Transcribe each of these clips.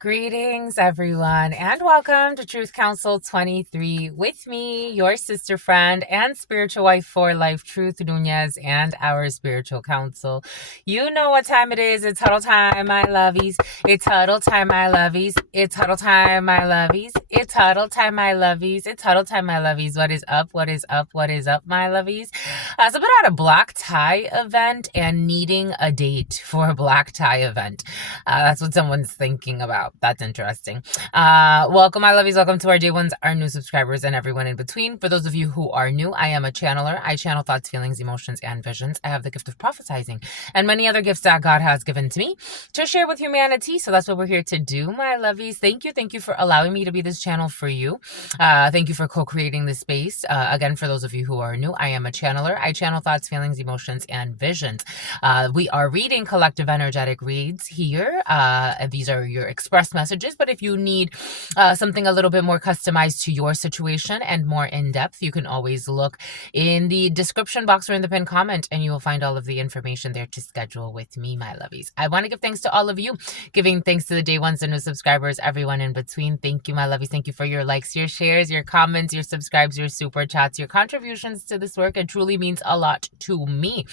Greetings, everyone, and welcome to Truth Council 23 with me, your sister friend and spiritual wife for life, Truth Nunez, and our spiritual counsel. You know what time it is. It's huddle time, my lovies. It's huddle time, my lovies. It's huddle time, my lovies. It's huddle time, my lovies. It's huddle time, my lovies. What is up? What is up? What is up, my lovies? So, put out a black tie event and needing a date for a black tie event. That's what someone's thinking about. That's interesting. Welcome, my lovies. Welcome to our day ones, our new subscribers, and everyone in between. For those of you who are new, I am a channeler. I channel thoughts, feelings, emotions, and visions. I have the gift of prophesizing and many other gifts that God has given to me to share with humanity. So that's what we're here to do, my lovies. Thank you. Thank you for allowing me to be this channel for you. Thank you for co-creating this space. Again, for those of you who are new, I am a channeler. I channel thoughts, feelings, emotions, and visions. We are reading collective energetic reads here. These are your express messages, but if you need something a little bit more customized to your situation and more in-depth, you can always look in the description box or in the pinned comment, and you will find all of the information there to schedule with me, my lovies. I want to give thanks to all of you, giving thanks to the day ones and new subscribers, everyone in between. Thank you, my lovies. Thank you for your likes, your shares, your comments, your subscribes, your super chats, your contributions to this work. It truly means a lot to me.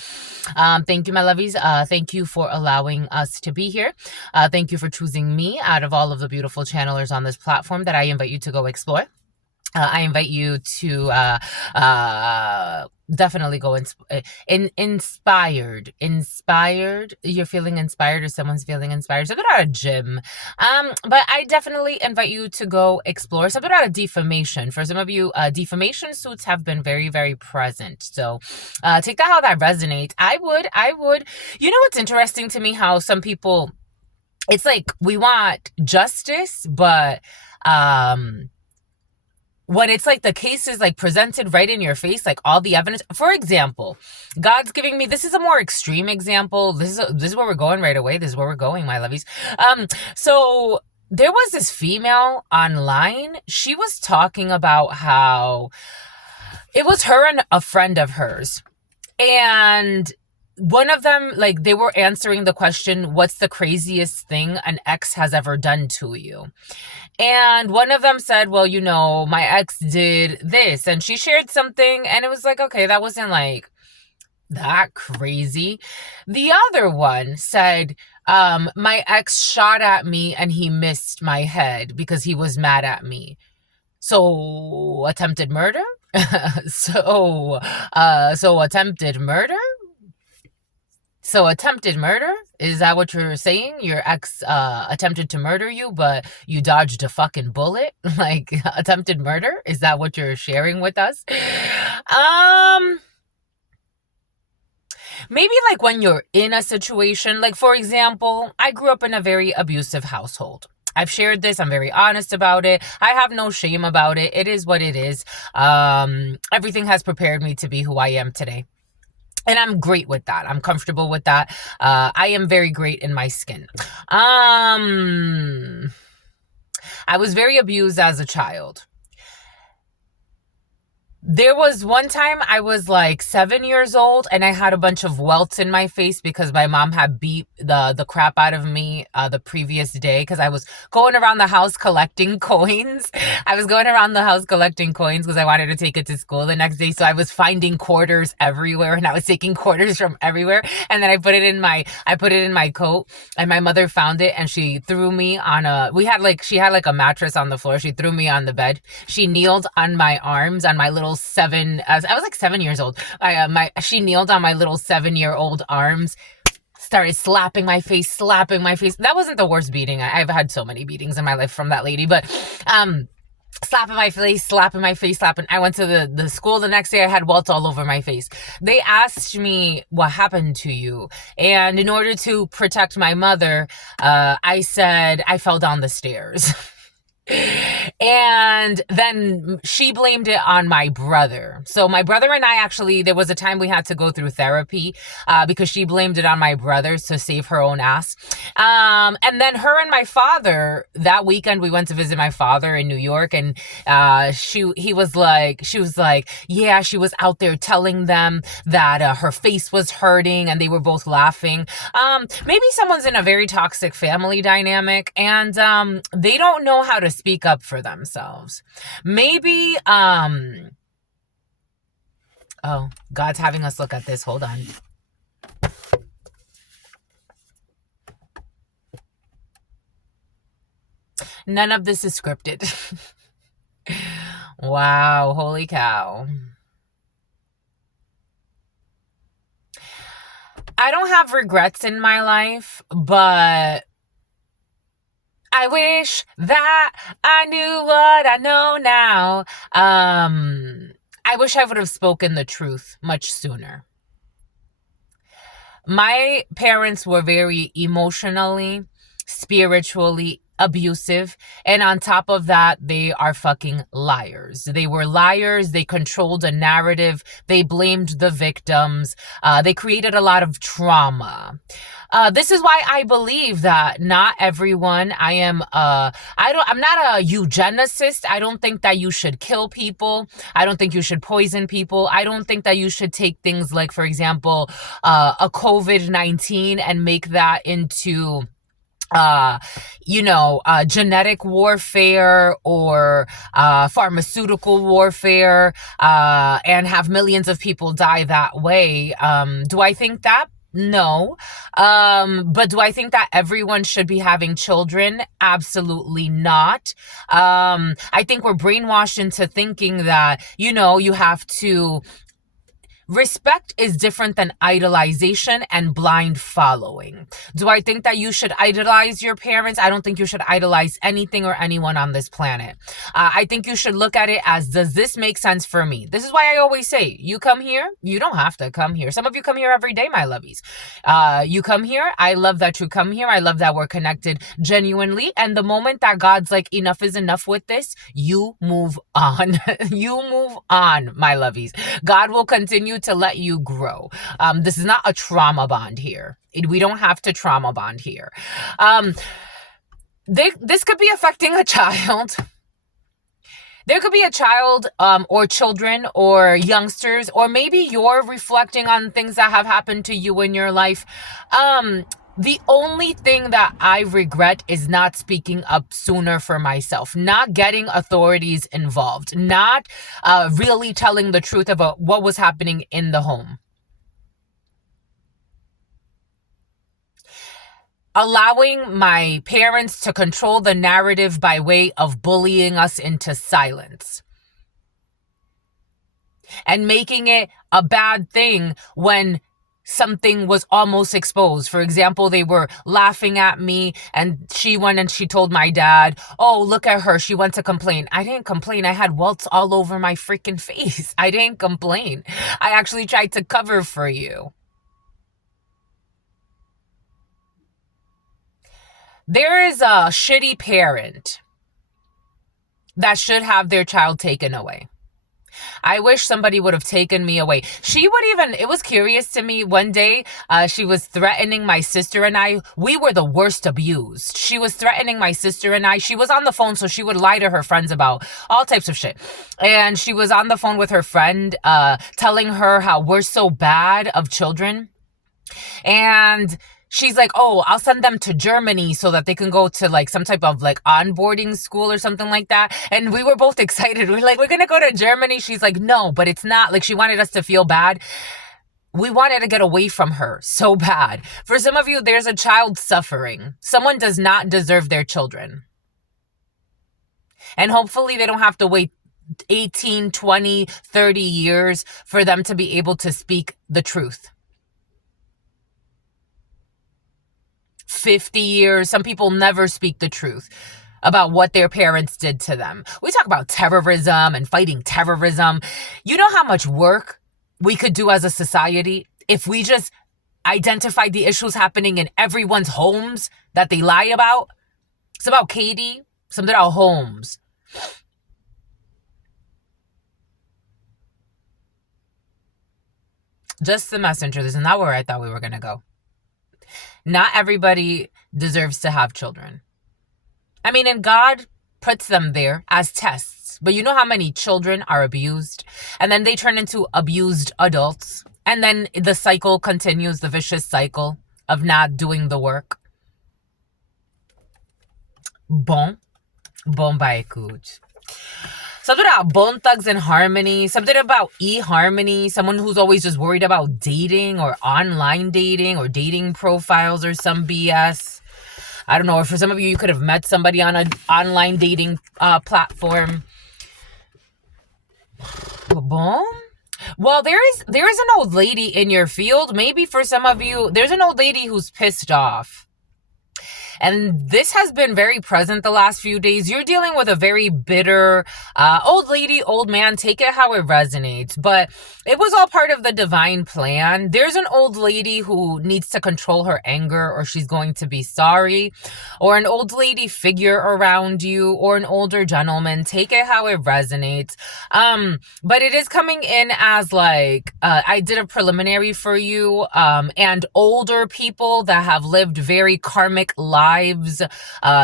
Thank you, my lovies. Thank you for allowing us to be here. Thank you for choosing me out of all of the beautiful channelers on this platform that I invite you to go explore. I invite you to definitely go inspired. You're feeling inspired, or someone's feeling inspired. So go to a gym. But I definitely invite you to go explore. So go to defamation. For some of you, defamation suits have been very, very present. So take that how that resonates. I would. You know what's interesting to me? How some people, it's like we want justice, but when it's like the case is like presented right in your face, like all the evidence. For example, God's giving me, this is a more extreme example. This is where we're going right away. This is where we're going, my lovies. So there was this female online. She was talking about how it was her and a friend of hers. And one of them, like, they were answering the question, what's the craziest thing an ex has ever done to you? And one of them said, well, you know, my ex did this. And she shared something, and it was like, okay, that wasn't like that crazy. The other one said, my ex shot at me and he missed my head because he was mad at me. So attempted murder? So attempted murder? So attempted murder? Is that what you're saying? Your ex attempted to murder you, but you dodged a fucking bullet? Like, attempted murder? Is that what you're sharing with us? Maybe like when you're in a situation, like for example, I grew up in a very abusive household. I've shared this. I'm very honest about it. I have no shame about it. It is what it is. Everything has prepared me to be who I am today. And I'm great with that. I'm comfortable with that. I am very great in my skin. I was very abused as a child. There was one time I was like 7 years old and I had a bunch of welts in my face because my mom had beat the crap out of me the previous day because I was going around the house collecting coins. I was going around the house collecting coins because I wanted to take it to school the next day. So I was finding quarters everywhere and I was taking quarters from everywhere. And then I put it in my coat, and my mother found it and she threw me on she had like a mattress on the floor. She threw me on the bed. She kneeled on my arms, on my little I was like 7 years old. She kneeled on my little 7-year-old arms, started slapping my face. That wasn't the worst beating. I've had so many beatings in my life from that lady, but slapping my face. I went to the school the next day. I had welts all over my face. They asked me what happened to you, and in order to protect my mother, I said I fell down the stairs. And then she blamed it on my brother. So my brother and I actually, there was a time we had to go through therapy because she blamed it on my brother to save her own ass. And then her and my father, that weekend we went to visit my father in New York, and she was like, yeah, she was out there telling them that her face was hurting, and they were both laughing. Maybe someone's in a very toxic family dynamic, and they don't know how to speak up for themselves. Maybe oh, God's having us look at this. Hold on. None of this is scripted. Wow, holy cow. I don't have regrets in my life, but I wish that I knew what I know now. I wish I would have spoken the truth much sooner. My parents were very emotionally, spiritually abusive, and on top of that, they are fucking liars. They were liars. They controlled a narrative. They blamed the victims. They created a lot of trauma. This is why I believe that not everyone, I'm not a eugenicist. I don't think that you should kill people. I don't think you should poison people. I don't think that you should take things like, for example, a COVID-19 and make that into genetic warfare or pharmaceutical warfare, and have millions of people die that way. Do I think that? No. But do I think that everyone should be having children? Absolutely not. I think we're brainwashed into thinking that, you have to. Respect is different than idolization and blind following. Do I think that you should idolize your parents? I don't think you should idolize anything or anyone on this planet. I think you should look at it as, does this make sense for me? This is why I always say, you come here, you don't have to come here. Some of you come here every day, my lovies. You come here. I love that you come here. I love that we're connected genuinely. And the moment that God's like, enough is enough with this, you move on. You move on, my lovies. God will continue to let you grow. This is not a trauma bond here. We don't have to trauma bond here. This could be affecting a child. There could be a child or children or youngsters, or maybe you're reflecting on things that have happened to you in your life. The only thing that I regret is not speaking up sooner for myself, not getting authorities involved, not really telling the truth about what was happening in the home. Allowing my parents to control the narrative by way of bullying us into silence. And making it a bad thing when something was almost exposed. For example, they were laughing at me, and she went and she told my dad, oh, look at her, she went to complain. I didn't complain. I had welts all over my freaking face. I didn't complain. I actually tried to cover for you. There is a shitty parent that should have their child taken away. I wish somebody would have taken me away. It was curious to me one day, she was threatening my sister and I. We were the worst abused. She was threatening my sister and I. She was on the phone, so she would lie to her friends about all types of shit. And she was on the phone with her friend, telling her how we're so bad of children. And she's like, oh, I'll send them to Germany so that they can go to like some type of like onboarding school or something like that. And we were both excited. We're like, we're going to go to Germany. She's like, no, but it's not. Like, she wanted us to feel bad. We wanted to get away from her so bad. For some of you, there's a child suffering. Someone does not deserve their children. And hopefully they don't have to wait 18, 20, 30 years for them to be able to speak the truth. 50 years. Some people never speak the truth about what their parents did to them. We talk about terrorism and fighting terrorism. You know how much work we could do as a society if we just identified the issues happening in everyone's homes that they lie about? It's about Katie. Something about homes. Just the messenger. This is not where I thought we were going to go. Not everybody deserves to have children. I mean, and God puts them there as tests. But you know how many children are abused? And then they turn into abused adults. And then the cycle continues, the vicious cycle of not doing the work. Bon ba écoute. Something about Bone Thugs and Harmony. Something about eHarmony. Someone who's always just worried about dating or online dating or dating profiles or some BS. I don't know. Or for some of you, you could have met somebody on an online dating platform. Bon? Well, there is an old lady in your field. Maybe for some of you, there's an old lady who's pissed off. And this has been very present the last few days. You're dealing with a very bitter old lady, old man. Take it how it resonates. But it was all part of the divine plan. There's an old lady who needs to control her anger, or she's going to be sorry. Or an old lady figure around you, or an older gentleman. Take it how it resonates. But it is coming in as like, I did a preliminary for you, and older people that have lived very karmic lives,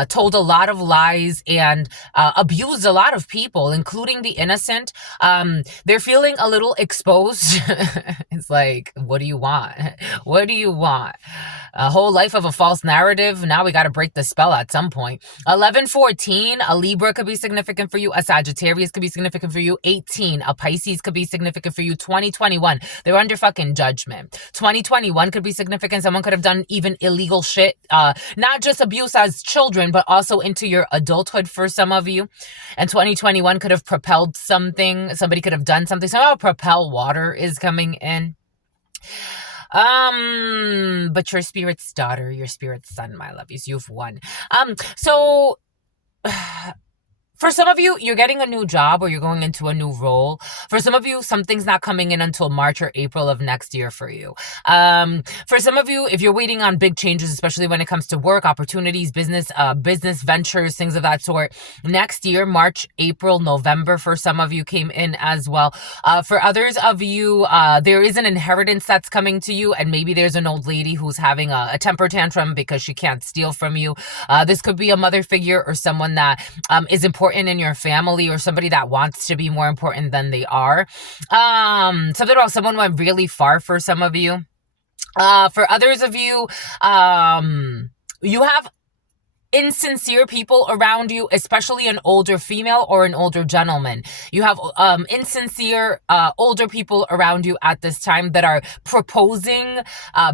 told a lot of lies, and abused a lot of people, including the innocent. They're feeling a little exposed. It's like, what do you want? What do you want? A whole life of a false narrative. Now we got to break the spell at some point. 11-14, a Libra could be significant for you. A Sagittarius could be significant for you. 18, a Pisces could be significant for you. 2021, they're under fucking judgment. 2021 could be significant. Someone could have done even illegal shit. Not just abuse as children, but also into your adulthood for some of you. And 2021 could have propelled something. Somebody could have done something. Somehow propel water is coming in. But your spirit's daughter, your spirit's son, my love, you've won. So for some of you, you're getting a new job or you're going into a new role. For some of you, something's not coming in until March or April of next year for you. For some of you, if you're waiting on big changes, especially when it comes to work, opportunities, business ventures, things of that sort, next year, March, April, November, for some of you came in as well. For others of you, there is an inheritance that's coming to you, and maybe there's an old lady who's having a temper tantrum because she can't steal from you. This could be a mother figure or someone that is important in your family, or somebody that wants to be more important than they are. Something about someone went really far for some of you. For others of you, you have insincere people around you, especially an older female or an older gentleman. You have insincere older people around you at this time that are proposing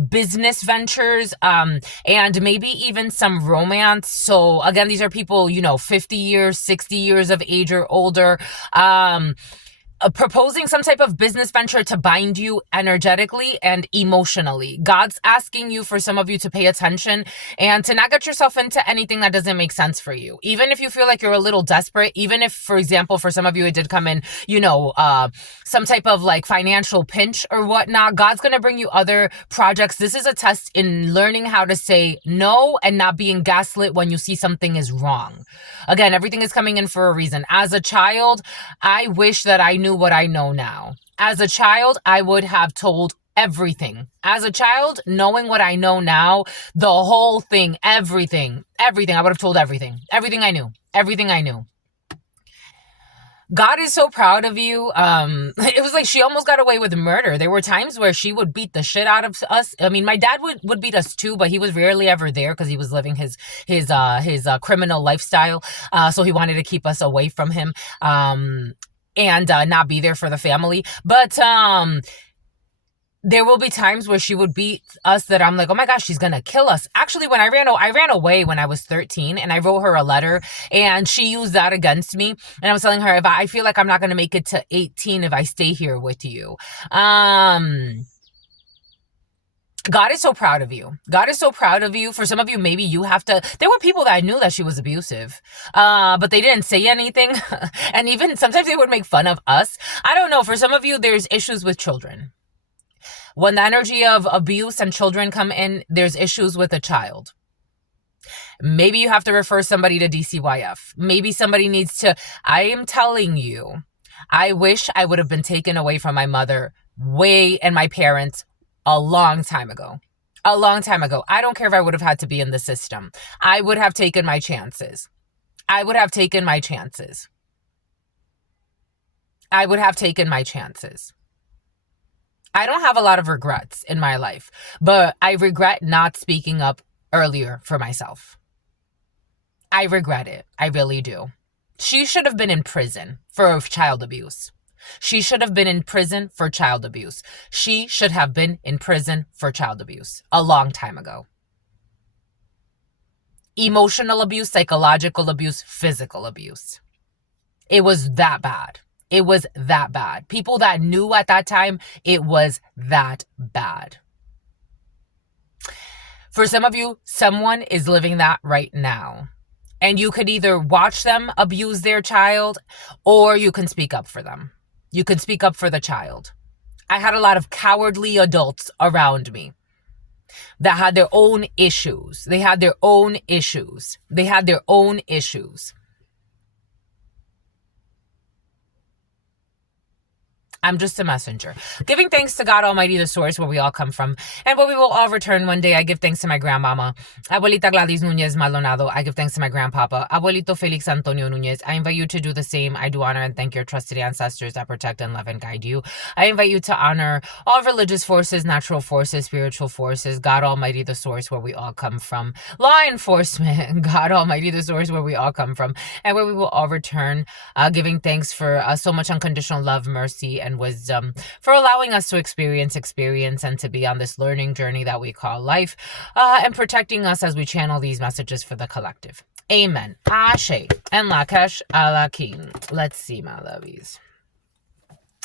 business ventures, and maybe even some romance. So again, these are people, 50 years, 60 years of age or older, proposing some type of business venture to bind you energetically and emotionally. God's asking you, for some of you, to pay attention and to not get yourself into anything that doesn't make sense for you. Even if you feel like you're a little desperate, even if, for example, for some of you, it did come in, some type of like financial pinch or whatnot, God's going to bring you other projects. This is a test in learning how to say no and not being gaslit when you see something is wrong. Again, everything is coming in for a reason. As a child, I wish that I knew what I know now. As a child, I would have told everything. As a child, knowing what I know now, the whole thing, everything, I would have told everything. Everything I knew. God is so proud of you. It was like she almost got away with murder. There were times where she would beat the shit out of us. I mean, my dad would beat us too, but he was rarely ever there because he was living his criminal lifestyle. So he wanted to keep us away from him, and not be there for the family. But there will be times where she would beat us that I'm like, oh my gosh, she's gonna kill us. Actually, when I ran away when I was 13, and I wrote her a letter, and she used that against me. And I was telling her, if I feel like I'm not gonna make it to 18 if I stay here with you. God is so proud of you. God is so proud of you. For some of you, maybe you have to... There were people that I knew that she was abusive, but they didn't say anything. And even sometimes they would make fun of us. I don't know. For some of you, there's issues with children. When the energy of abuse and children come in, there's issues with a child. Maybe you have to refer somebody to DCYF. Maybe somebody needs to, I am telling you, I wish I would have been taken away from my mother and my parents a long time ago. A long time ago. I don't care if I would have had to be in the system. I would have taken my chances. I would have taken my chances. I would have taken my chances. I don't have a lot of regrets in my life, but I regret not speaking up earlier for myself. I regret it. I really do. She should have been in prison for child abuse. She should have been in prison for child abuse. She should have been in prison for child abuse a long time ago. Emotional abuse, psychological abuse, physical abuse. It was that bad. It was that bad. People that knew at that time, it was that bad. For some of you, someone is living that right now. And you could either watch them abuse their child or you can speak up for them. You could speak up for the child. I had a lot of cowardly adults around me that had their own issues. They had their own issues. They had their own issues. I'm just a messenger. Giving thanks to God Almighty, the source where we all come from and where we will all return one day. I give thanks to my grandmama, Abuelita Gladys Nunez Maldonado. I give thanks to my grandpapa, Abuelito Felix Antonio Nunez. I invite you to do the same. I do honor and thank your trusted ancestors that protect and love and guide you. I invite you to honor all religious forces, natural forces, spiritual forces, God Almighty, the source where we all come from, law enforcement, God Almighty, the source where we all come from, and where we will all return, giving thanks for so much unconditional love, mercy, and wisdom, for allowing us to experience and to be on this learning journey that we call life, and protecting us as we channel these messages for the collective. Amen. Ashe and Lakash Alakim. Let's see, my lovies.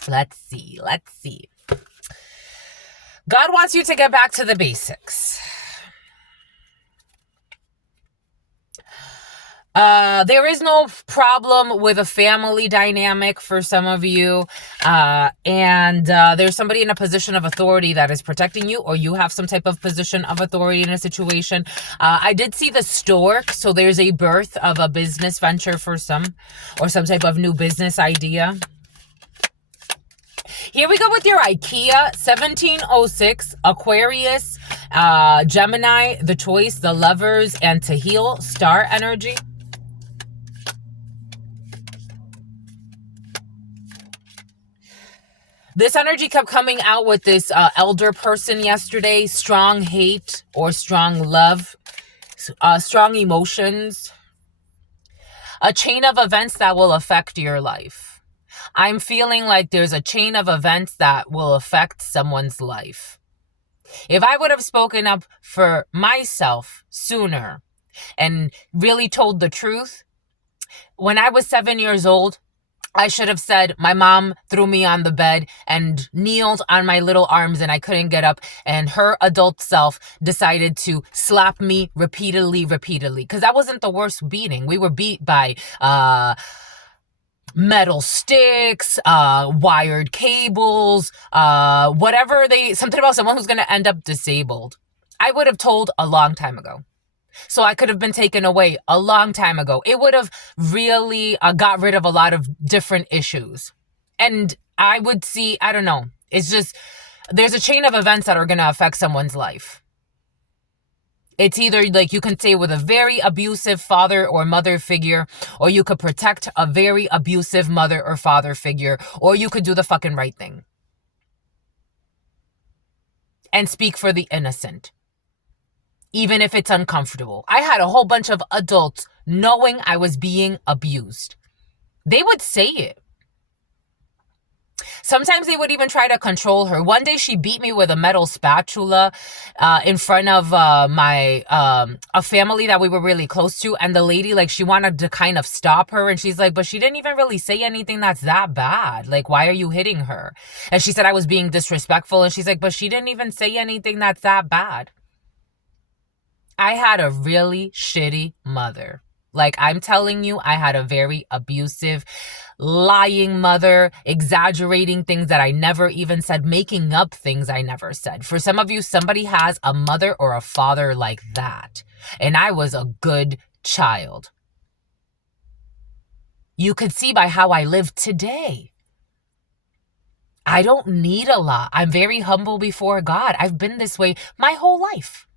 Let's see. God wants you to get back to the basics. There is no problem with a family dynamic for some of you. And there's somebody in a position of authority that is protecting you, or you have some type of position of authority in a situation. I did see the stork. So there's a birth of a business venture for some, or some type of new business idea. Here we go with your IKEA 1706, Aquarius, Gemini, the choice, the lovers, and to heal, star energy. This energy kept coming out with this elder person yesterday. Strong hate or strong love, strong emotions. A chain of events that will affect your life. I'm feeling like there's a chain of events that will affect someone's life. If I would have spoken up for myself sooner and really told the truth, when I was 7 years old, I should have said my mom threw me on the bed and kneeled on my little arms and I couldn't get up, and her adult self decided to slap me repeatedly, because that wasn't the worst beating. We were beat by metal sticks, wired cables, whatever something about someone who's going to end up disabled. I would have told a long time ago. So I could have been taken away a long time ago. It would have really got rid of a lot of different issues. And I would see, I don't know. It's just, there's a chain of events that are going to affect someone's life. It's either like you can stay with a very abusive father or mother figure, or you could protect a very abusive mother or father figure, or you could do the fucking right thing and speak for the innocent. Even if it's uncomfortable. I had a whole bunch of adults knowing I was being abused. They would say it. Sometimes they would even try to control her. One day she beat me with a metal spatula in front of a family that we were really close to. And the lady, like, she wanted to kind of stop her. And she's like, but she didn't even really say anything that's that bad. Like, why are you hitting her? And she said I was being disrespectful. And she's like, but she didn't even say anything that's that bad. I had a really shitty mother. Like, I'm telling you, I had a very abusive, lying mother, exaggerating things that I never even said, making up things I never said. For some of you, somebody has a mother or a father like that. And I was a good child. You could see by how I live today. I don't need a lot. I'm very humble before God. I've been this way my whole life.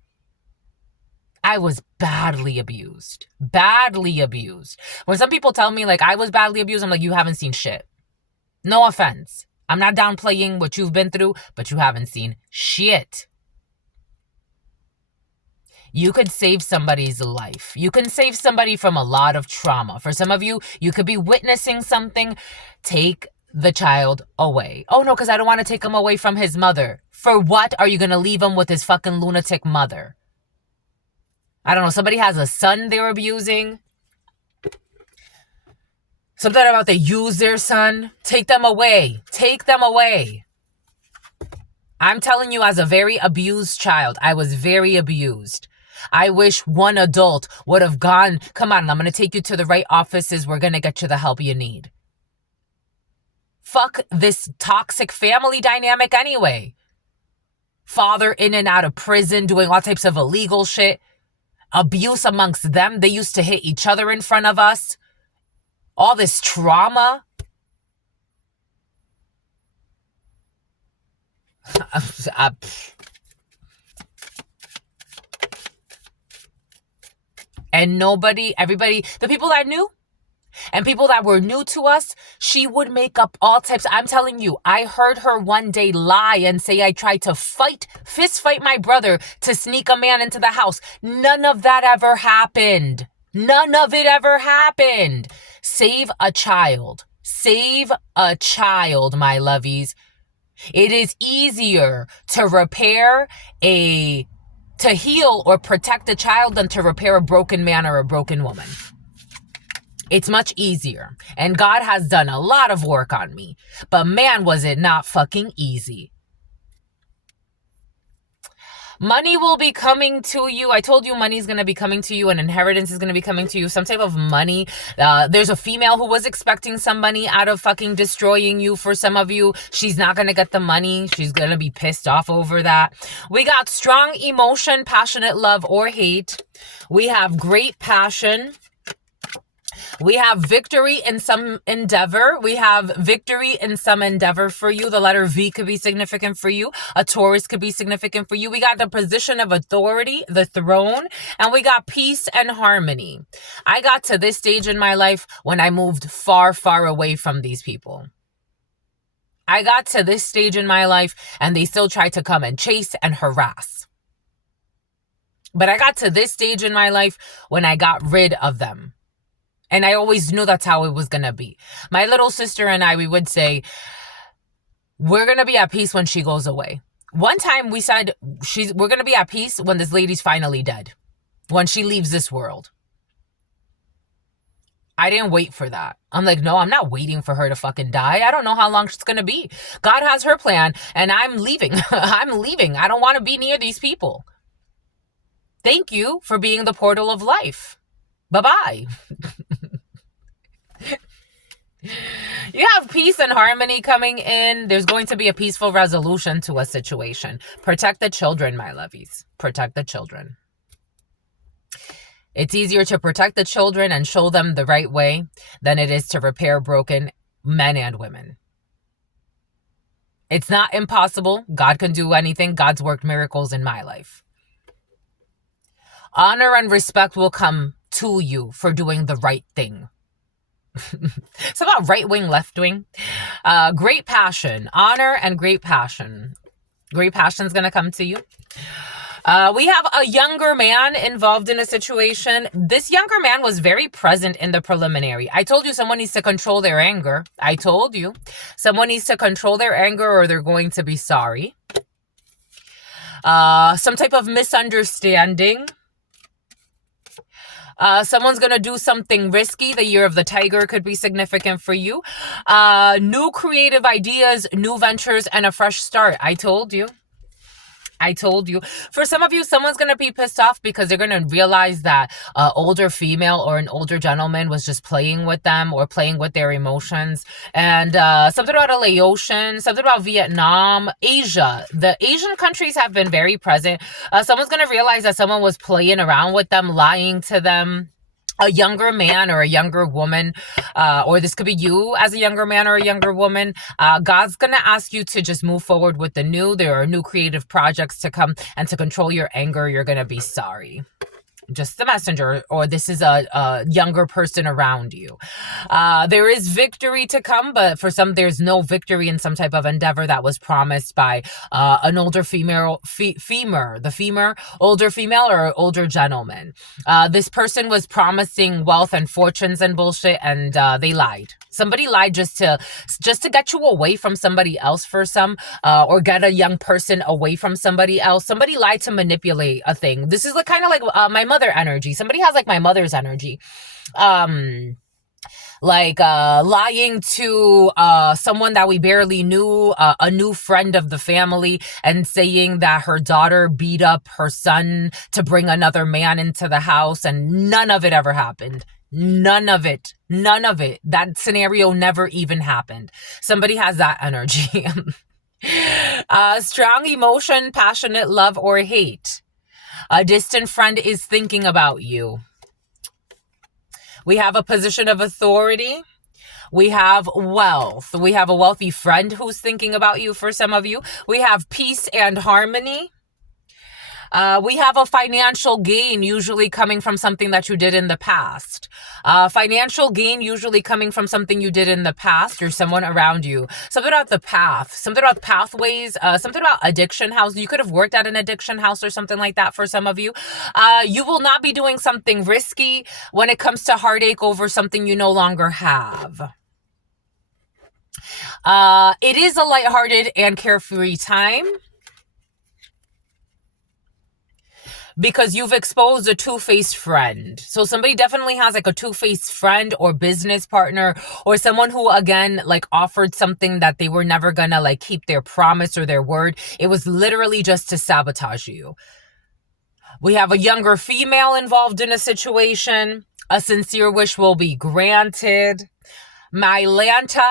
I was badly abused. Badly abused. When some people tell me, like, I was badly abused, I'm like, you haven't seen shit. No offense. I'm not downplaying what you've been through, but you haven't seen shit. You could save somebody's life. You can save somebody from a lot of trauma. For some of you, you could be witnessing something. Take the child away. Oh, no, because I don't want to take him away from his mother. For what are you going to leave him with his fucking lunatic mother? I don't know. Somebody has a son they're abusing. Something about they use their son. Take them away. Take them away. I'm telling you, as a very abused child, I was very abused. I wish one adult would have gone, come on, I'm going to take you to the right offices. We're going to get you the help you need. Fuck this toxic family dynamic anyway. Father in and out of prison, doing all types of illegal shit. Abuse amongst them. They used to hit each other in front of us. All this trauma. And nobody, everybody, the people I knew and people that were new to us, she would make up all types. I'm telling you, I heard her one day lie and say I tried to fist fight my brother to sneak a man into the house. None of that ever happened. None of it ever happened. Save a child. Save a child, my lovies. It is easier to to heal or protect a child than to repair a broken man or a broken woman. It's much easier. And God has done a lot of work on me. But man, was it not fucking easy. Money will be coming to you. I told you money is going to be coming to you. An inheritance is going to be coming to you. Some type of money. There's a female who was expecting some money out of fucking destroying you. For some of you, she's not going to get the money. She's going to be pissed off over that. We got strong emotion, passionate love or hate. We have great passion. We have victory in some endeavor. We have victory in some endeavor for you. The letter V could be significant for you. A Taurus could be significant for you. We got the position of authority, the throne, and we got peace and harmony. I got to this stage in my life when I moved far, far away from these people. I got to this stage in my life and they still try to come and chase and harass. But I got to this stage in my life when I got rid of them. And I always knew that's how it was going to be. My little sister and I, we would say, we're going to be at peace when she goes away. One time we said, we're going to be at peace when this lady's finally dead. When she leaves this world. I didn't wait for that. I'm like, no, I'm not waiting for her to fucking die. I don't know how long it's going to be. God has her plan and I'm leaving. I'm leaving. I don't want to be near these people. Thank you for being the portal of life. Bye-bye. You have peace and harmony coming in. There's going to be a peaceful resolution to a situation. Protect the children, my lovies. Protect the children. It's easier to protect the children and show them the right way than it is to repair broken men and women. It's not impossible. God can do anything. God's worked miracles in my life. Honor and respect will come to you for doing the right thing. It's about right wing, left wing. Great passion, honor and great passion. Great passion is going to come to you. We have a younger man involved in a situation. This younger man was very present in the preliminary. I told you someone needs to control their anger. I told you someone needs to control their anger or they're going to be sorry. Some type of misunderstanding. Someone's going to do something risky. The year of the tiger could be significant for you. New creative ideas, new ventures, and a fresh start. I told you. I told you. For some of you, someone's going to be pissed off because they're going to realize that an older female or an older gentleman was just playing with them or playing with their emotions. And something about a Laotian, something about Vietnam, Asia. The Asian countries have been very present. Someone's going to realize that someone was playing around with them, lying to them. A younger man or a younger woman, or this could be you as a younger man or a younger woman. God's going to ask you to just move forward with the new. There are new creative projects to come, and to control your anger, you're going to be sorry. Just the messenger, or this is a younger person around you. There is victory to come, but for some, there's no victory in some type of endeavor that was promised by an older female, older female or older gentleman. This person was promising wealth and fortunes and bullshit, and they lied. Somebody lied just to get you away from somebody else for some, or get a young person away from somebody else. Somebody lied to manipulate a thing. This is kind of like my mother energy. Somebody has like my mother's energy. Lying to someone that we barely knew, a new friend of the family, and saying that her daughter beat up her son to bring another man into the house, and none of it ever happened. None of it. That scenario never even happened. Somebody has that energy. Strong emotion, passionate love or hate. A distant friend is thinking about you. We have a position of authority. We have wealth. We have a wealthy friend who's thinking about you for some of you. We have peace and harmony. We have a financial gain usually coming from something that you did in the past. Financial gain usually coming from something you did in the past or someone around you. Something about the path, something about pathways, something about addiction house. You could have worked at an addiction house or something like that for some of you. You will not be doing something risky when it comes to heartache over something you no longer have. It is a lighthearted and carefree time, because you've exposed a two-faced friend. So somebody definitely has like a two-faced friend or business partner, or someone who, again, like offered something that they were never gonna like keep their promise or their word. It was literally just to sabotage you. We have a younger female involved in a situation. A sincere wish will be granted. Atlanta.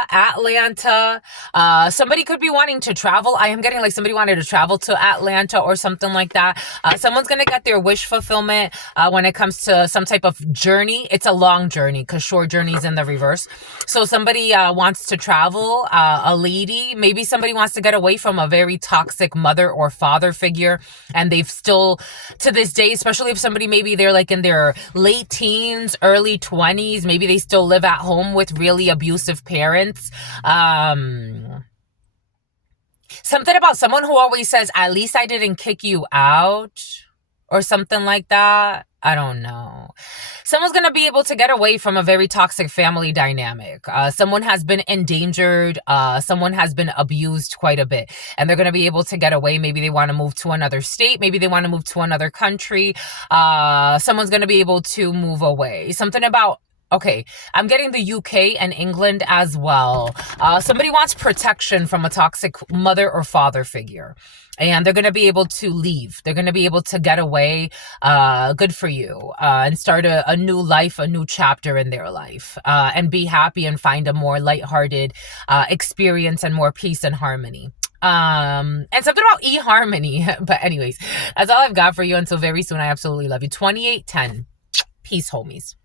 Somebody could be wanting to travel. I am getting like somebody wanted to travel to Atlanta or something like that. Someone's going to get their wish fulfillment when it comes to some type of journey. It's a long journey because short journey's in the reverse. So somebody wants to travel, a lady, maybe somebody wants to get away from a very toxic mother or father figure. And they've still, to this day, especially if somebody, maybe they're like in their late teens, early 20s, maybe they still live at home with really abusive parents. Something about someone who always says, at least I didn't kick you out, or something like that. I don't know. Someone's going to be able to get away from a very toxic family dynamic. Someone has been endangered. Someone has been abused quite a bit. And they're going to be able to get away. Maybe they want to move to another state. Maybe they want to move to another country. Someone's going to be able to move away. Something about, okay, I'm getting the UK and England as well. Somebody wants protection from a toxic mother or father figure. And they're going to be able to leave. They're going to be able to get away. Good for you. And start a new life, a new chapter in their life. And be happy and find a more lighthearted experience and more peace and harmony. And something about eHarmony. But anyways, that's all I've got for you until very soon. I absolutely love you. 2810. Peace, homies.